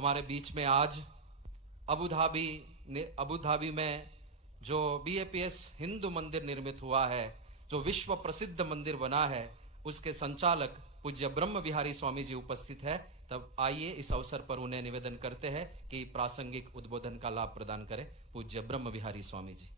हमारे बीच में आज अबू धाबी में जो BAPS हिंदू मंदिर निर्मित हुआ है, जो विश्व प्रसिद्ध मंदिर बना है, उसके संचालक पूज्य ब्रह्म विहारी स्वामी जी उपस्थित है। तब आइए इस अवसर पर उन्हें निवेदन करते हैं कि प्रासंगिक उद्बोधन का लाभ प्रदान करें पूज्य ब्रह्म विहारी स्वामी जी।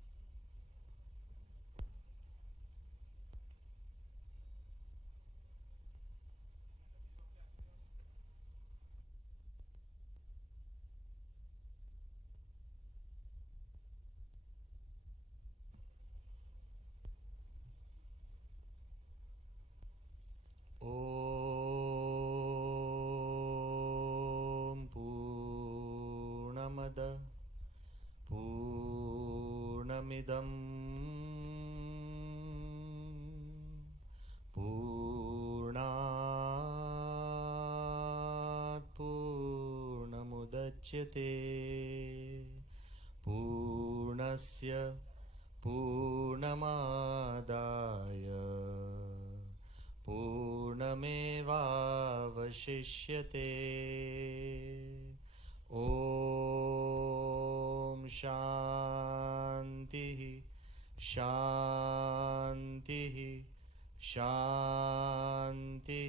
पूर्णमिदं पूर्णात् पूर्णमुदच्यते पूर्णस्य पूर्णमादाय पूर्णमेवावशिष्यते। ओम शांति शांति शांति।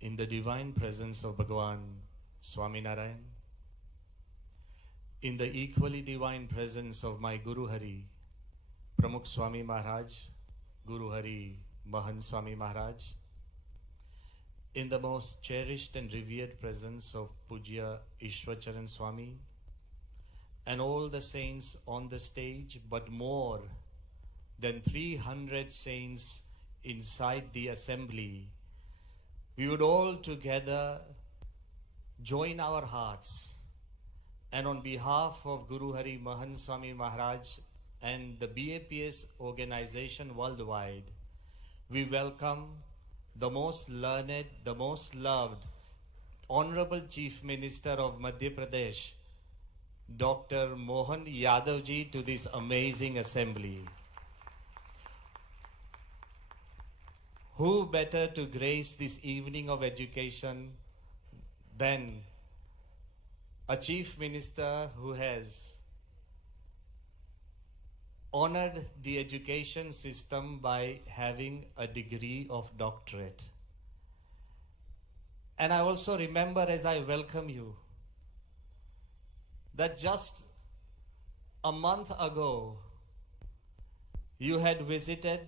In the divine presence of Bhagavan Swaminarayan, in the equally divine presence of my Guru Hari, Pramukh Swami Maharaj, Guru Hari Mahan Swami Maharaj, in the most cherished and revered presence of Pujya Ishwarcharan Swami and all the saints on the stage, but more than 300 saints inside the assembly, we would all together join our hearts and on behalf of Guru Hari Mahan Swami Maharaj and the BAPS organization worldwide, we welcome the most learned, the most loved, Honorable Chief Minister of Madhya Pradesh, Dr. Mohan Yadav ji, to this amazing assembly. Who better to grace this evening of education than a Chief Minister who has honored the education system by having a degree of doctorate. And I also remember, as I welcome you, that just a month ago you had visited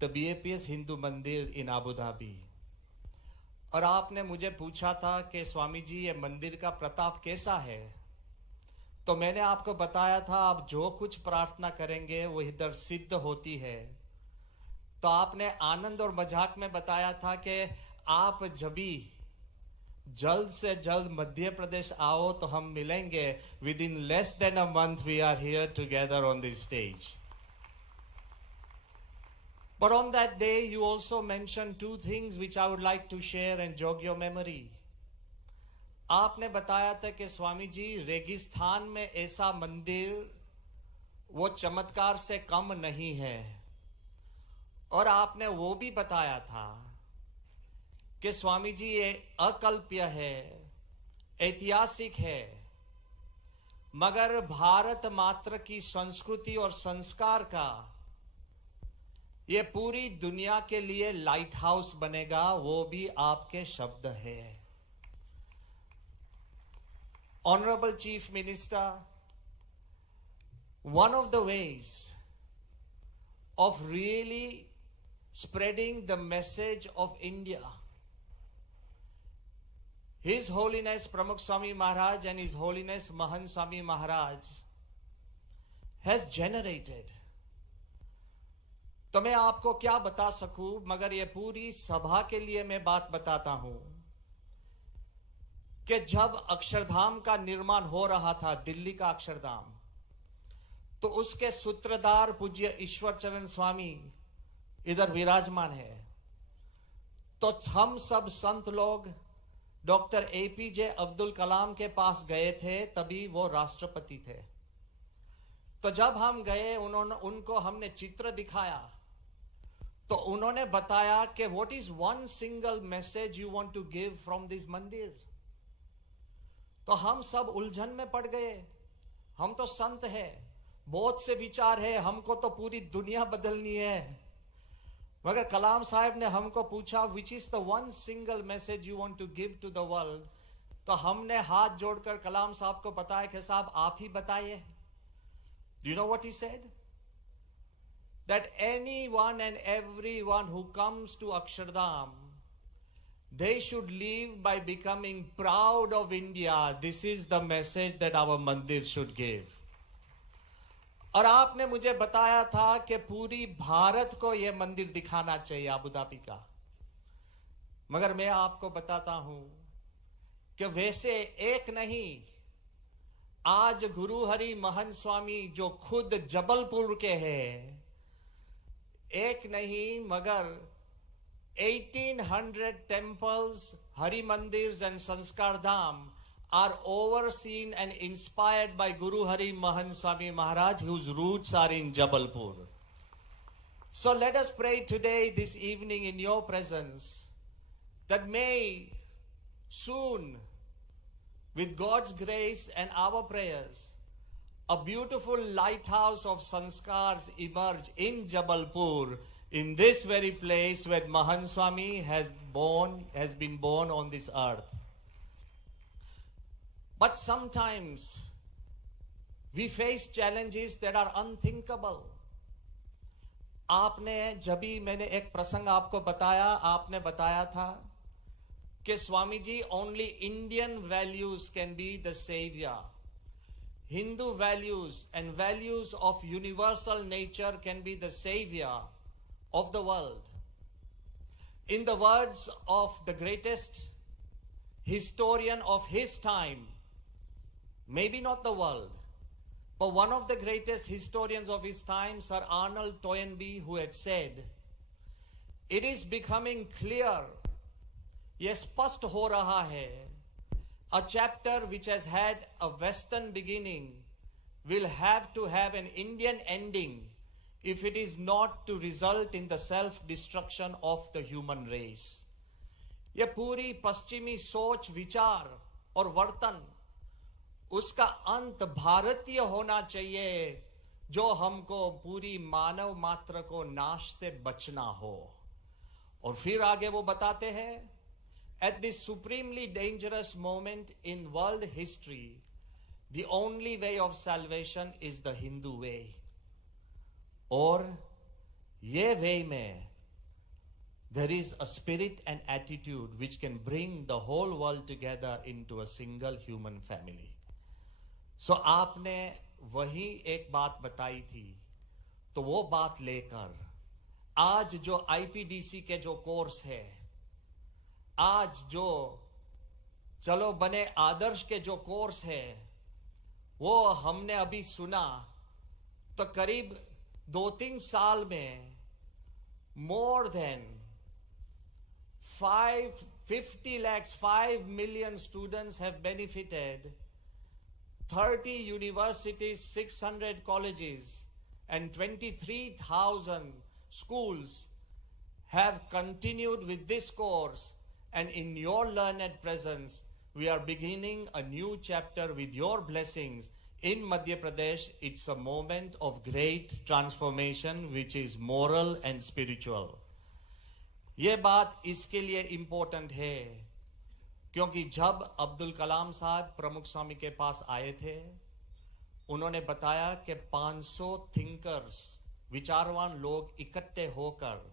the BAPS Hindu Mandir in Abu Dhabi. और आपने मुझे पूछा था कि स्वामी जी ये मंदिर का प्रताप कैसा है, तो मैंने आपको बताया था आप जो कुछ प्रार्थना करेंगे वो इधर सिद्ध होती है। तो आपने आनंद और मजाक में बताया था कि आप जब भी जल्द से जल्द मध्य प्रदेश आओ तो हम मिलेंगे। Within less than a month we are here together on this stage. But on that day you also mentioned two things which I would like to share and jog your memory. आपने बताया था कि स्वामी जी रेगिस्तान में ऐसा मंदिर वो चमत्कार से कम नहीं है, और आपने वो भी बताया था कि स्वामी जी ये अकल्प्य है, ऐतिहासिक है, मगर भारत मात्र की संस्कृति और संस्कार का ये पूरी दुनिया के लिए लाइट हाउस बनेगा, वो भी आपके शब्द है। Honorable Chief Minister, one of the ways of really spreading the message of India, His Holiness Pramukh Swami Maharaj and His Holiness Mahan Swami Maharaj has generated. तो मैं आपको क्या बता सकूं, मगर ये पूरी सभा के लिए मैं बात बताता हूं कि जब अक्षरधाम का निर्माण हो रहा था, दिल्ली का अक्षरधाम, तो उसके सूत्रधार पूज्य ईश्वरचरण स्वामी इधर विराजमान है। तो हम सब संत लोग डॉक्टर APJ अब्दुल कलाम के पास गए थे, तभी वो राष्ट्रपति थे। तो जब हम गए, उनको हमने चित्र दिखाया, तो उन्होंने बताया कि what is one single message you want to give from this mandir. तो हम सब उलझन में पड़ गए। हम तो संत है, बहुत से विचार है, हमको तो पूरी दुनिया बदलनी है, मगर कलाम साहब ने हमको पूछा which is the one single message you want to give to the world. तो हमने हाथ जोड़कर कलाम साहब को बताया कि साहब आप ही बताइए। Do you know what he said? That anyone and everyone who comes to Akshardham, they should live by becoming proud of India. This is the message that our mandir should give. और आपने मुझे बताया था कि पूरी भारत को यह मंदिर दिखाना चाहिए अबू धाबी का। मगर मैं आपको बताता हूं कि वैसे एक नहीं, आज गुरु हरि महन स्वामी जो खुद जबलपुर के हैं, एक नहीं मगर 1800 temples, Hari Mandirs and Sanskar Dham are overseen and inspired by Guru Hari Mahan Swami Maharaj, whose roots are in Jabalpur. So let us pray today, this evening, in your presence, that may soon, with God's grace and our prayers, a beautiful lighthouse of sanskars emerge in Jabalpur, in this very place where Mahan Swami has been born on this earth. But sometimes we face challenges that are unthinkable. आपने जब भी मैंने एक प्रसंग आपको बताया, आपने बताया था कि Swami ji, only Indian values can be the savior. Hindu values and values of universal nature can be the savior of the world. In the words of the greatest historian of his time, maybe not the world, but one of the greatest historians of his time, Sir Arnold Toynbee, who had said, it is becoming clear, ये स्पष्ट हो रहा है, a chapter which has had a Western beginning will have to have an Indian ending if it is not to result in the self-destruction of the human race. ये पूरी पश्चिमी सोच, विचार और वर्तन, उसका अंत भारतीय होना चाहिए, जो हमको पूरी मानव मात्र को नाश से बचना हो। और फिर आगे वो बताते हैं, at this supremely dangerous moment in world history, the only way of salvation is the Hindu way. और ये way में there is a spirit and attitude which can bring the whole world together into a single human family. So आपने वही एक बात बताई थी, तो वो बात लेकर आज जो IPDC के जो कोर्स है, आज जो चलो बने आदर्श के जो कोर्स है, वो हमने अभी सुना, तो करीब 2-3 साल में more than 5 million students have benefited, 30 universities, 600 colleges and 23,000 schools have continued with this course. And in your learned presence, we are beginning a new chapter with your blessings. In Madhya Pradesh, it's a moment of great transformation which is moral and spiritual. ये बात इसके लिए important है क्योंकि जब अब्दुल कलाम साहब प्रमुख स्वामी के पास आए थे, उन्होंने बताया कि 500 थिंकर्स, विचारवान लोग इकट्ठे होकर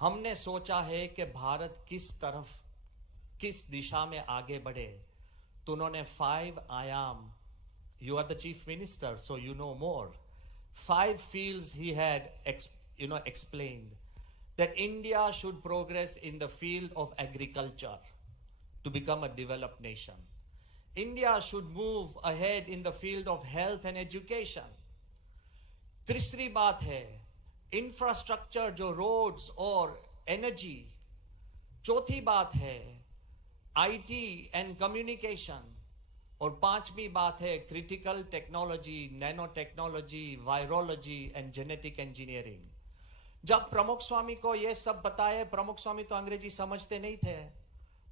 हमने सोचा है कि भारत किस तरफ, किस दिशा में आगे बढ़े। तो उन्होंने 5 आयाम, you are the chief minister, so you know more. 5 fields he had explained that India should progress in the field of agriculture to become a developed nation. India should move ahead in the field of health and education. तीसरी बात है infrastructure, जो roads और energy. चौथी बात है IT and communication. और 5वीं बात है critical technology, nano technology, virology and genetic engineering. जब प्रमुख स्वामी को ये सब बताए, प्रमुख स्वामी तो अंग्रेजी समझते नहीं थे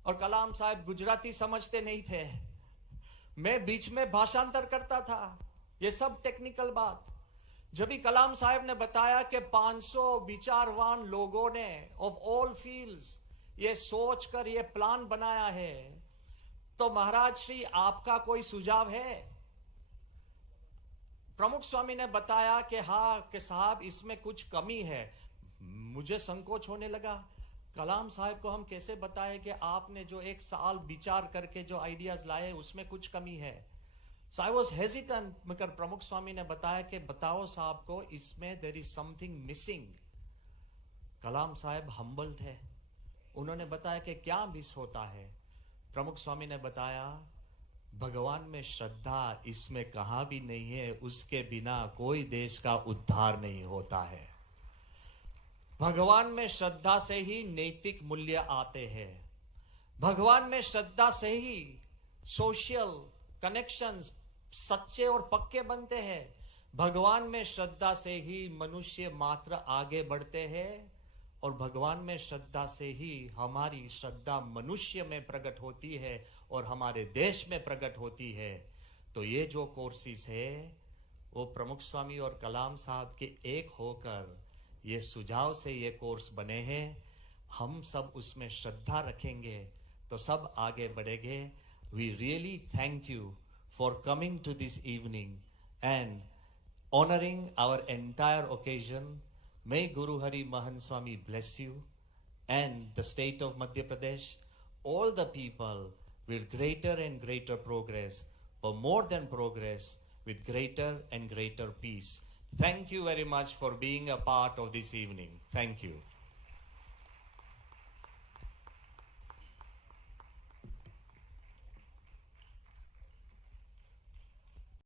और कलाम साहब गुजराती समझते नहीं थे। मैं बीच में भाषांतर करता था, ये सब टेक्निकल बात। जब भी कलाम साहब ने बताया कि 500 विचारवान लोगों ने ऑफ ऑल फील्ड्स ये सोचकर ये प्लान बनाया है, तो महाराज श्री आपका कोई सुझाव है? प्रमुख स्वामी ने बताया कि हाँ कि साहब इसमें कुछ कमी है। मुझे संकोच होने लगा, कलाम साहब को हम कैसे बताएं कि आपने जो एक साल विचार करके जो आइडियाज लाए उसमें कुछ कमी है। सो आई वॉज हेजिटेंट, मगर प्रमुख स्वामी ने बताया कि बताओ साहब को इसमें देयर इज समथिंग मिसिंग। कलाम साहब हम्बल थे, उन्होंने बताया कि क्या मिस होता है। प्रमुख स्वामी ने बताया भगवान में श्रद्धा इसमें कहां भी नहीं है, उसके बिना कोई देश का उद्धार नहीं होता है। भगवान में श्रद्धा से ही नैतिक मूल्य आते हैं, भगवान में श्रद्धा से ही सोशल कनेक्शंस सच्चे और पक्के बनते हैं, भगवान में श्रद्धा से ही मनुष्य मात्र आगे बढ़ते हैं, और भगवान में श्रद्धा से ही हमारी श्रद्धा मनुष्य में प्रकट होती है और हमारे देश में प्रकट होती है। तो ये जो कोर्सेज है वो प्रमुख स्वामी और कलाम साहब के एक होकर ये सुझाव से ये कोर्स बने हैं। हम सब उसमें श्रद्धा रखेंगे तो सब आगे बढ़ेंगे। We really thank you for coming to this evening and honoring our entire occasion. May Guru Hari Mahan Swami bless you and the state of Madhya Pradesh, all the people with greater and greater progress, or more than progress, with greater and greater peace. Thank you very much for being a part of this evening. Thank you.